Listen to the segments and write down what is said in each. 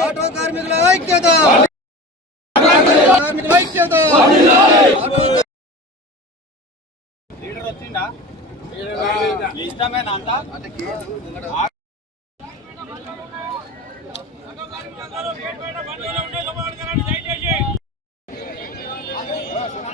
Auto కార్మికుల ఐక్యత! కార్మికుల ఐక్యత! ఆటో లీడర్ వచ్చిందా ఇష్టమేనా అంతా?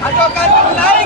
还要干什么来。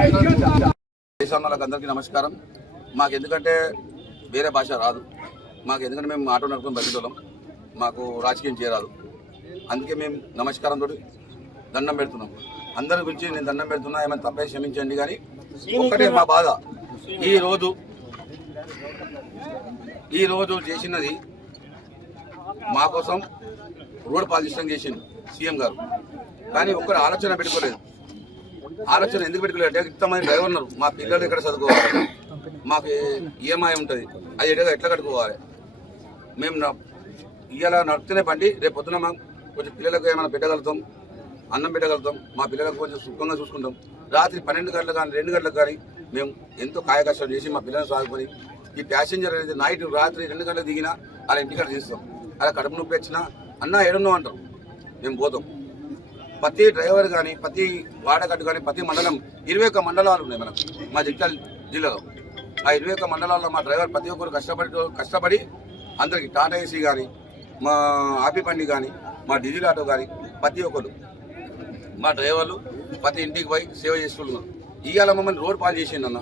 దేశాలకు అందరికీ నమస్కారం. మాకు ఎందుకంటే వేరే భాష రాదు. మాకు ఎందుకంటే మేము ఆటో నడుపుకొని బతికోలేం మాకు రాజకీయం చేయరాదు. అందుకే మేము నమస్కారంతో దండం పెడుతున్నాం. అందరి గురించి నేను దండం పెడుతున్నా ఏమైనా తప్పే క్షమించండి కానీ ఒక్కటే మా బాధ. ఈరోజు ఈరోజు ఈ రోజు చేసినది మా కోసం రోడ్ పాలిష్టం చేసింది సీఎం గారు. కానీ ఒక్కరు ఆలోచన పెట్టుకోలేదు. ఆలోచన ఎందుకు పెట్టుకోలేదు అంటే ఇంతమంది డ్రైవర్ ఉన్నారు. మా పిల్లలు ఎక్కడ చదువుకోవాలి? మాకు ఈఎంఐ ఉంటుంది. అది ఎట్లా ఎట్లా కట్టుకోవాలి? మేము ఇవాళ నడుపుతూనే బండి రేపు పొద్దున మనం కొంచెం పిల్లలకు ఏమైనా పెట్టగలుగుతాం అన్నం పెట్టగలుగుతాం మా పిల్లలకు కొంచెం సుఖంగా చూసుకుంటాం. రాత్రి పన్నెండు గంటలకు కానీ రెండు గంటలకు కానీ మేము ఎంతో కాయ కష్టం చేసి మా పిల్లల్ని సాగుకొని ఈ ప్యాసింజర్ అనేది నైట్ రాత్రి రెండు గంటలకు దిగినా అలా ఇంటికాడ తీస్తాం. అలా కడుపు నొప్పి వచ్చినా అన్న ఎడున్నావు అంటారు. మేము పోతాం. ప్రతి డ్రైవర్ కానీ ప్రతి వాడగట్టు కానీ ప్రతి మండలం ఇరవై ఒక్క మండలాలు ఉన్నాయి మనకు మా జగిత్యాల జిల్లాలో. ఆ ఇరవై ఒక్క మండలాల్లో మా డ్రైవర్ ప్రతి ఒక్కరు కష్టపడి కష్టపడి అందరికి టాటా ఏసీ కానీ మా ఆపి బండి కానీ మా డిజిల్ ఆటో కానీ ప్రతి ఒక్కరు మా డ్రైవర్లు ప్రతి ఇంటికి పోయి సేవ చేస్తున్నారు. ఇవాళ మమ్మల్ని రోడ్ పాలు చేసిండు అన్న.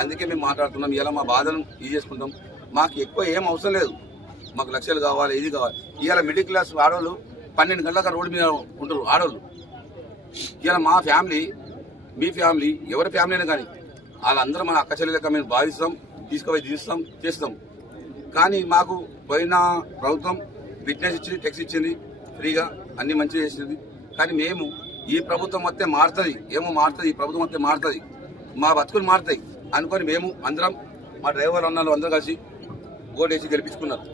అందుకే మేము మాట్లాడుతున్నాం ఇవాళ మా బాధను ఇది చేసుకుంటాం. మాకు ఎక్కువ ఏం అవసరం లేదు. మాకు లక్షలు కావాలి ఇది కావాలి. ఇవాళ మిడిల్ క్లాస్ ఆడవాళ్ళు పన్నెండు గంటలకు రోడ్డు మీద ఉంటారు ఆడవాళ్ళు ఇలా మా ఫ్యామిలీ మీ ఫ్యామిలీ ఎవరి ఫ్యామిలీ అయినా కానీ వాళ్ళందరూ మన అక్క చెల్లెలక మేము భావిస్తాం తీసుకుపోయి తీస్తాం చేస్తాం. కానీ మాకు పోయిన ప్రభుత్వం ఫిట్నెస్ ఇచ్చింది టెక్స్ ఇచ్చింది ఫ్రీగా అన్ని మంచిగా చేసింది. కానీ మేము ఈ ప్రభుత్వం వస్తే మారుతుంది ఏమో మారుతుంది ఈ ప్రభుత్వం వస్తే మారుతుంది. మా బతుకులు మారుతాయి అనుకొని మేము అందరం మా డ్రైవర్ అన్నాళ్ళు అందరూ కలిసి ఓటేసి గెలిపించుకున్నారు.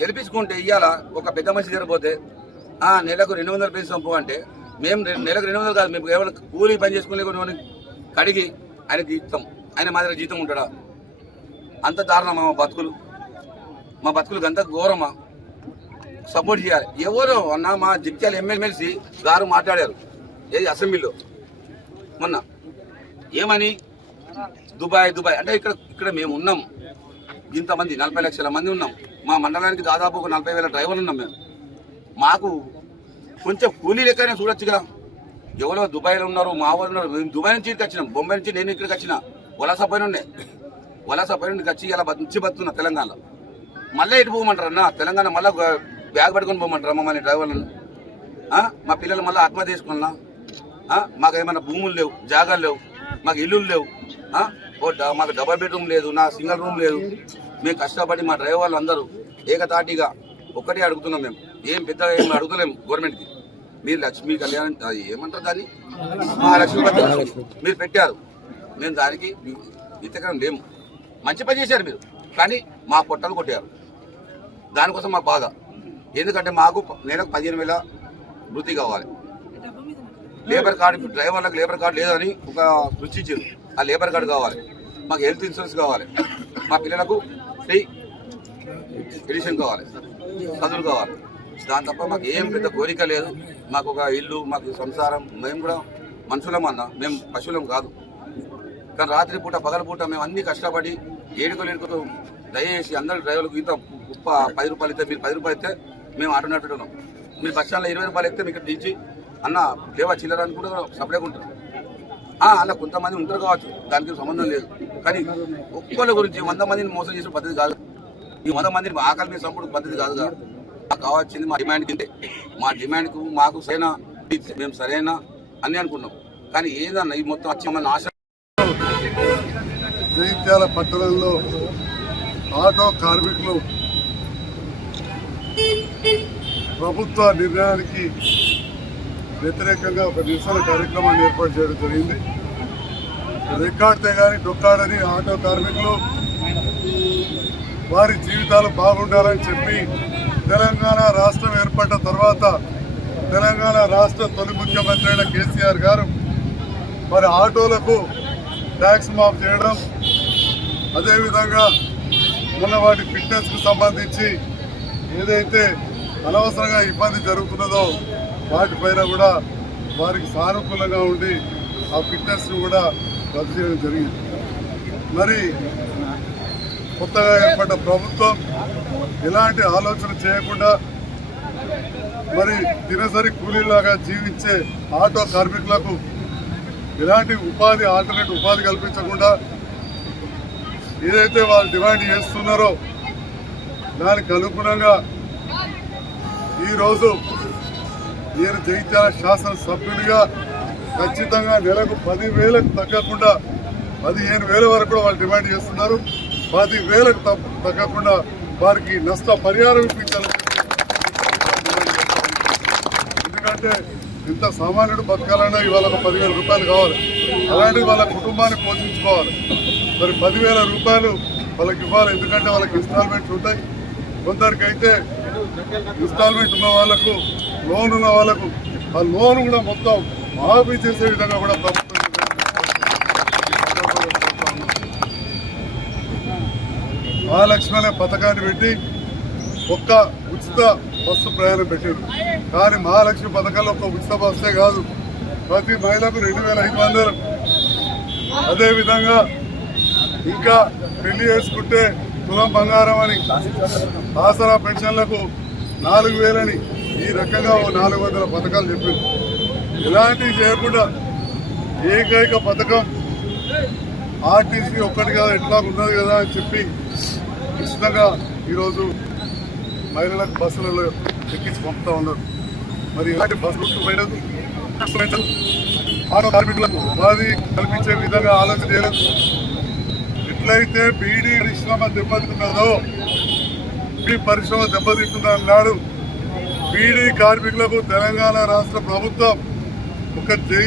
గెలిపించుకుంటే ఇవాళ ఒక పెద్ద మనిషి జరిగిపోతే ఆ నెలకు రెండు వందలు పెంచుతాం పో అంటే మేము నెలకు రెండు వందలు కాదు మేము కేవలం కూలీ పని చేసుకునే కొన్ని కడిగి ఆయనకి ఇస్తాం. ఆయన మా దగ్గర జీతం ఉంటాడా? అంత దారుణమా మా బతుకులు? మా బతుకులు అంత ఘోరమా? సపోర్ట్ చేయాలి. ఎవరు అన్న మా జిత్యాల ఎమ్మెల్యేసి గారు మాట్లాడారు ఏది అసెంబ్లీలో? మొన్న. ఏమని? Dubai Dubai. అంటే ఇక్కడ ఇక్కడ మేము ఉన్నాం. ఇంతమంది నలభై లక్షల మంది ఉన్నాం. మా మండలానికి దాదాపు ఒక నలభై వేల డ్రైవర్లు ఉన్నాం మేము. మాకు కొంచెం కూలీ లెక్కనే చూడొచ్చు కదా. ఎవరో దుబాయ్లో ఉన్నారు మా వాళ్ళు ఉన్నారు. మేము దుబాయ్ నుంచి ఇక్కడికి వచ్చినాం బొంబాయి నుంచి నేను ఇక్కడికి వచ్చిన. వలస పైన ఉండే. వలస పైన వచ్చి ఇలా నుంచి బతున్నా తెలంగాణలో. మళ్ళీ ఇటు పోమంటారు అన్న? తెలంగాణ మళ్ళీ బ్యాగ్ పట్టుకొని పోమంటారా మమ్మల్ని డ్రైవర్లను? మా పిల్లలు మళ్ళీ ఆత్మహత్య చేసుకున్నా మాకు ఏమైనా భూములు లేవు జాగాలు లేవు మాకు ఇల్లులు లేవు మాకు డబల్ బెడ్రూమ్ లేదు నా సింగిల్ రూమ్ లేదు. మేము కష్టపడి మా డ్రైవర్లు అందరూ ఏకతాటిగా ఒక్కటే అడుగుతున్నాం మేము. ఏం పెద్ద ఏం అడుగుతలేము గవర్నమెంట్కి. మీరు లక్ష్మీ కళ్యాణ్ ఏమంటారు దాన్ని? మహాలక్ష్మి మీరు పెట్టారు. మేము దానికి ఇంతకరం లేము. మంచి పని చేశారు మీరు. కానీ మా పొట్టలు కొట్టారు. దానికోసం మా బాధ. ఎందుకంటే మాకు నెలకు పదిహేను వేల వృత్తి కావాలి. లేబర్ కార్డు డ్రైవర్లకు లేబర్ కార్డు లేదని ఒక సృష్టించారు. ఆ లేబర్ కార్డు కావాలి మాకు హెల్త్ ఇన్సూరెన్స్ కావాలి మా పిల్లలకు ఫ్రీ ఎడిషన్ కావాలి చదువులు కావాలి. దాని తప్ప మాకు ఏం పెద్ద కోరిక లేదు. మాకు ఒక ఇల్లు మాకు సంసారం మేము కూడా మనుషులం అన్న మేము పశువులం కాదు. కానీ రాత్రి పూట పగల పూట మేము అన్ని కష్టపడి ఏడుకలు ఏడుకలు దయచేసి అందరు డ్రైవర్లకు ఇంత ఉప్ప పది రూపాయలు ఇస్తే మీరు పది రూపాయలు ఇస్తే మేము ఆటో నడుపుతున్నాం. మీరు బస్ స్టాండ్లో ఇరవై రూపాయలు ఇస్తే మీకు దించి అన్న లేవా చిల్లర అని కూడా సపరేట్గా ఉంటారు అలా కొంతమంది ఉంటారు కావచ్చు. దానికి సంబంధం లేదు. కానీ ఒక్కళ్ళ గురించి వంద మందిని మోసం చేసిన పద్ధతి కాదు. ఈ వంద మందిని ఆకలి మీద చంపుడు పద్ధతి కాదు మాకు కావాల్సింది మా డిమాండ్ కిందే. మా డిమాండ్కు మాకు సరైన మేము సరైన అని అనుకున్నాం. కానీ ఏదన్నా ఈ మొత్తం వచ్చి మన ఆశ జైత్యాల పట్టణంలో ఆటో కార్మికులు ప్రభుత్వ నిర్ణయానికి వ్యతిరేకంగా ఒక నిరసన కార్యక్రమాన్ని ఏర్పాటు చేయడం జరిగింది. రికార్డితే కానీ డొక్కాడని ఆటో కార్మికులు వారి జీవితాలు బాగుండాలని చెప్పి తెలంగాణ రాష్ట్రం ఏర్పడ్డ తర్వాత తెలంగాణ రాష్ట్ర తొలి ముఖ్యమంత్రి అయిన కేసీఆర్ గారు మరి ఆటోలకు ట్యాక్స్ మాఫ్ చేయడం అదేవిధంగా ఉన్న వాటి ఫిట్నెస్కు సంబంధించి ఏదైతే అనవసరంగా ఇబ్బంది జరుగుతున్నదో వాటిపైన కూడా వారికి సానుకూలంగా ఉండి ఆ ఫిట్నెస్ను కూడా రద్దు చేయడం జరిగింది. మరి కొత్తగా ఏర్పడ్డ ప్రభుత్వం ఎలాంటి ఆలోచన చేయకుండా మరి దినసరి కూలీలాగా జీవించే ఆటో కార్మికులకు ఎలాంటి ఉపాధి ఆల్టర్నేట్ ఉపాధి కల్పించకుండా ఏదైతే వాళ్ళు డిమాండ్ చేస్తున్నారో దానికి అనుగుణంగా ఈరోజు నేను జగిత్యాల శాసనసభ్యుడిగా ఖచ్చితంగా నెలకు పదివేలకు తగ్గకుండా పదిహేను వేల వరకు కూడా వాళ్ళు డిమాండ్ చేస్తున్నారు. పదివేలకు తప్ప- తగ్గకుండా వారికి నష్ట పరిహారం ఇప్పించాలని ఎందుకంటే ఇంత సామాన్యుడు బతకాలన్నా ఇవాళ ఒక పదివేల రూపాయలు కావాలి. అలాంటివి వాళ్ళ కుటుంబాన్ని పోషించుకోవాలి. మరి పదివేల రూపాయలు వాళ్ళకి ఇవ్వాలి. ఎందుకంటే వాళ్ళకి ఇన్స్టాల్మెంట్స్ ఉంటాయి. కొందరికైతే ఇన్స్టాల్మెంట్ ఉన్న వాళ్ళకు లోన్ ఉన్న వాళ్ళకు ఆ లోన్ కూడా మొత్తం మాఫీ చేసే విధంగా కూడా ప్రభుత్వం మహాలక్ష్మి అనే పథకాన్ని పెట్టి ఒక్క ఉచిత బస్సు ప్రయాణం పెట్టారు కానీ మహాలక్ష్మి పథకంలో ఒక ఉచిత బస్సే కాదు. ప్రతి మహిళకు రెండు వేల ఐదు వందలు. అదేవిధంగా ఇంకా పెళ్ళి చేసుకుంటే తులం బంగారం అని ఆసరా పెన్షన్లకు నాలుగు వేలని ఈ రకంగా ఓ నాలుగు వందల పథకాలు చెప్పింది ఇలాంటివి చేయకుండా ఏకైక పథకం ఆర్టీసీ ఒక్కటి కదా ఎట్లా ఉన్నది కదా అని చెప్పి ఖచ్చితంగా ఈరోజు మహిళలకు బస్సులలో ఎక్కించి పంపుతా ఉన్నారు. మరి ఇలాంటి బస్సు రూట్ పోయినది ఆటో కార్మికులకు ఉపాధి కల్పించే విధంగా ఆలోచన చేయలేదు. ఎట్లయితే బీడీ పరిశ్రమ దెబ్బతిన్నదో బీడీ పరిశ్రమ దెబ్బతింటుందా అన్నాడు బీడీ కార్మికులకు తెలంగాణ రాష్ట్ర ప్రభుత్వం ఒక జై